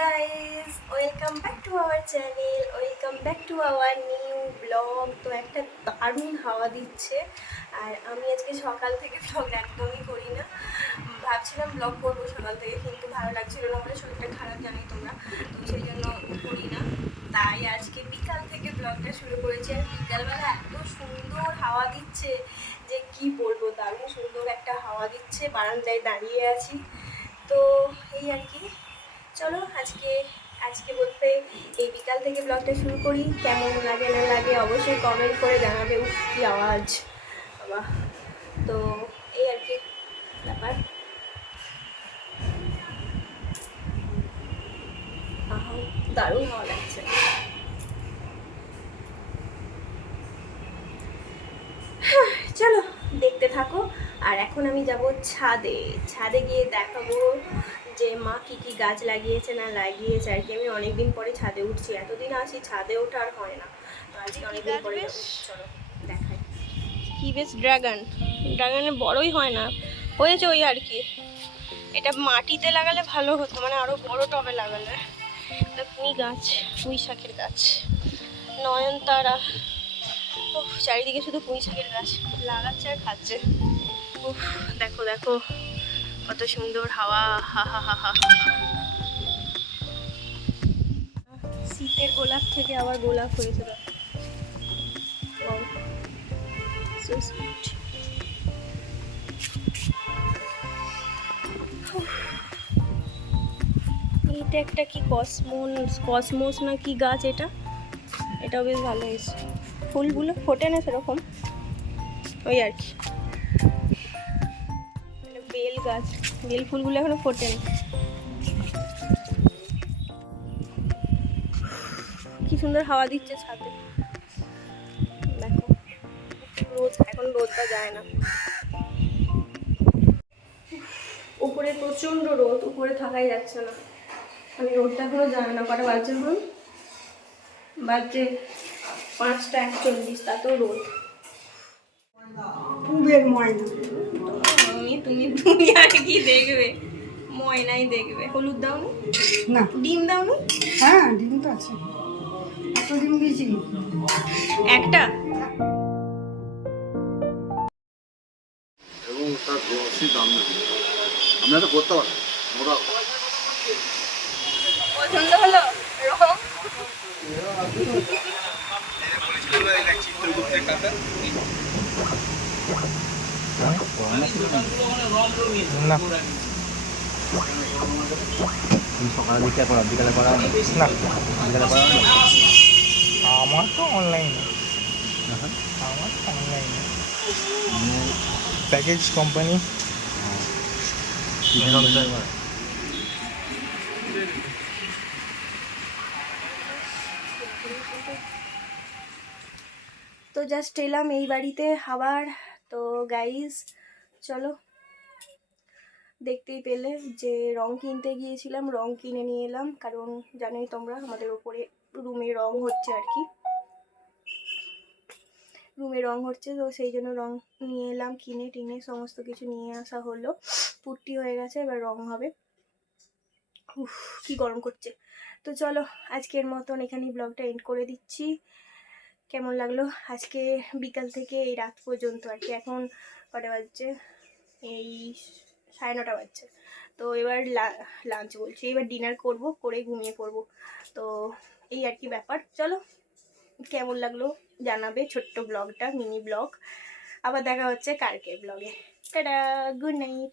Guys, welcome back to our channel, welcome back to our new blog. তো একটা দারুণ হাওয়া দিচ্ছে আর আমি আজকে সকাল থেকে ব্লগ একদমই করি না। ভাবছিলাম ব্লগ করবো সকাল থেকে, কিন্তু ভালো লাগছিল না বলে, শরীরটা খারাপ জানি তোমরা, তো সেই জন্য করি না। তাই আজকে বিকাল থেকে ব্লগটা শুরু করেছি। আর বিকালবেলা এত সুন্দর হাওয়া দিচ্ছে যে কি বলবো, দারুণ সুন্দর একটা হাওয়া দিচ্ছে, বারান্দায় দাঁড়িয়ে আছি। তো এই আর কি, চলো আজকে বলতে এই বিকাল থেকে ব্লগটা শুরু করি। কেমন লাগে না লাগে অবশ্যই কমেন্ট করে জানাবে। উফ কি আওয়াজ বাবা! তো এই আর কি ব্যাপার। দারুণ হাওয়া লাগছে। চলো দেখতে থাকো। আর এখন আমি যাব ছাদে। ছাদে গিয়ে দেখাবো যে মা কি কি গাছ লাগিয়েছে না লাগিয়েছে আর কি। আমি অনেকদিন পরে ছাদে উঠছি, এতদিন আসি ছাদে ওঠা আর হয় না, তো আজকে অনেকদিন পরে যাবো। চলো দেখাই। কি বেশ ড্রাগনের বড়ই হয় না, হয়েছে ওই আর কি। এটা মাটিতে লাগালে ভালো হতো, মানে আরো বড় টবে লাগালে। এটা পুঁই গাছ, পুঁই শাকের গাছ, নয়নতারা। উফ, চারিদিকে শুধু পুঁই শাকের গাছ লাগাচ্ছে আর খাচ্ছে। উফ দেখো দেখো কত সুন্দর হাওয়া, হা হা হা হা। শীতের গোলাপ থেকে আবার গোলাপ হয়েছে দেখো। So sweet. এটা একটা কি কসমোস না কি গাছ, এটাও বেশ ভালো হয়েছে। ফুলগুলো ফোটে না সেরকম, ওই আর কি। বেল গাছ, বেল ফুলগুলো এখনো ফোটেনি। কি সুন্দর হাওয়া দিচ্ছে ছাদে, দেখো। এখন রোদটা যায় না, উপরে প্রচন্ড রোদ, উপরে থাকাই যাচ্ছে না। মানে রোদটা এখনো যায় না। কটা বাজছে এখন? বাজছে 5:41, তাতেও রোদ। পুবের ময়না। তুমি আর কি দেখবে, ময়নাই দেখবে। হলুদ দাও না, ডিম দাও না? হ্যাঁ ডিম তো আছে। এত ডিম দিয়েছি একটা। এবং তার বেশি দাম নেই। আমরা তো করতে পারি ওরা। পছন্দ হলো রং? সকালে দিকে করা, বিকালে করা না, বিকালে করা না। আমার তো অনলাইনে, আমার তো অনলাইনে প্যাকেজ কোম্পানি। তো জাস্ট এলাম এই বাড়িতে আবার। তো গাইস চলো, দেখতেই পেলে যে রং কিনতে গিয়েছিলাম, রং কিনে নিয়ে এলাম। কারণ জানোই তোমরা, আমাদের ওপরে রুমে রং হচ্ছে আর কি, রুমে রং হচ্ছে, তো সেই জন্য রং নিয়ে এলাম। কিনে টিনে সমস্ত কিছু নিয়ে আসা হলো। পুট্টি হয়ে গেছে, এবার রং হবে। উফ কি গরম করছে। তো চলো আজকের মতন এখানেই ব্লগটা এন্ড করে দিচ্ছি। কেমন লাগলো আজকে বিকাল থেকে এই রাত পর্যন্ত আর কি। এখন কটা বাজছে? এই 9:30 বাজছে। তো এবার লাঞ্চ বলছি, এবার ডিনার করব, করে ঘুমিয়ে পড়বো। তো এই আর কি ব্যাপার। চলো কেমন লাগলো জানাবে ছোট্ট ব্লগটা, মিনি ব্লগ। আবার দেখা হচ্ছে কালকের ব্লগে। Tata, good night.